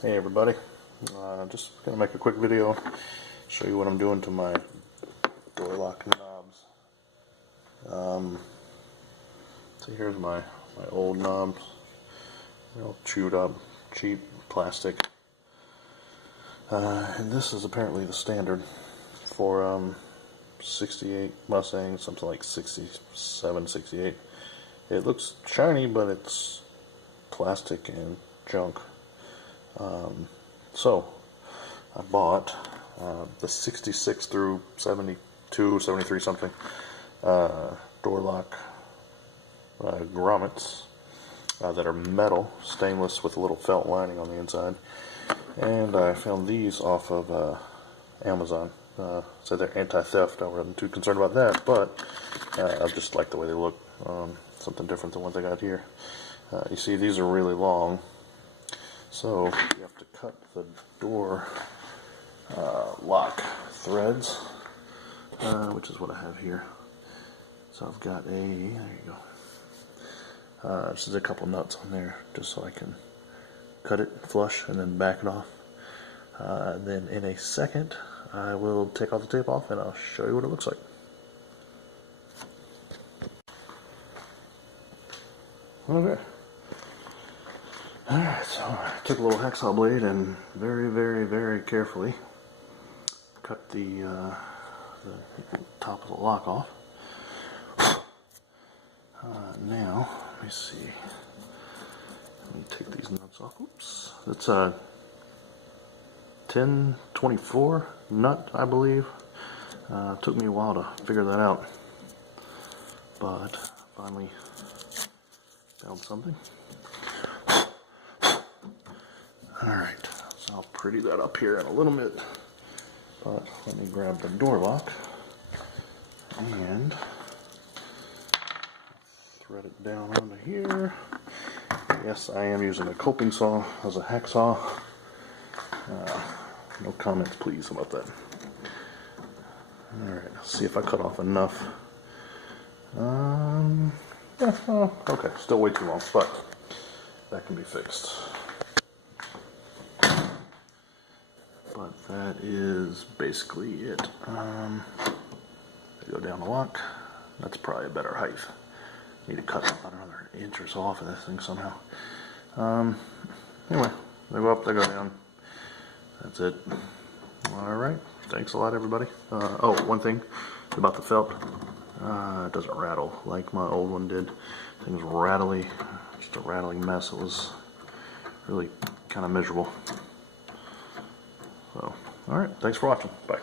Hey everybody, just gonna make a quick video, show you what I'm doing to my door lock knobs. So here's my old knobs, chewed up, cheap plastic. And this is apparently the standard for 68 Mustang, something like 67, 68. It looks shiny, but it's plastic and junk. So I bought the 66 through 72, 73 something door lock grommets that are metal, stainless with a little felt lining on the inside. And I found these off of Amazon. So they're anti-theft. I wasn't too concerned about that, but I just like the way they look. Something different than what they got here. You see, these are really long. So you have to cut the door lock threads, which is what I have here. So I've got there you go. Just a couple nuts on there, just so I can cut it flush and then back it off. Then in a second, I will take all the tape off and I'll show you what it looks like. Okay. Alright, so I took a little hacksaw blade and very, very, very carefully cut the top of the lock off. Now, let me see. Let me take these nuts off. Oops. That's a 1024 nut, I believe. Took me a while to figure that out, but finally found something. Alright, so I'll pretty that up here in a little bit, but let me grab the door lock and thread it down onto here. Yes, I am using a coping saw as a hacksaw. No comments please about that. Alright, let's see if I cut off enough. Yeah, okay, still way too long, but that can be fixed. But that is basically it. Go down the lock. That's probably a better height. Need to cut about another inch or so off of this thing somehow. Anyway, they go up, they go down. That's it. Alright, thanks a lot everybody. Oh, one thing about the felt. It doesn't rattle like my old one did. Thing's rattly, just a rattling mess. It was really kind of miserable. So, alright, thanks for watching. Bye.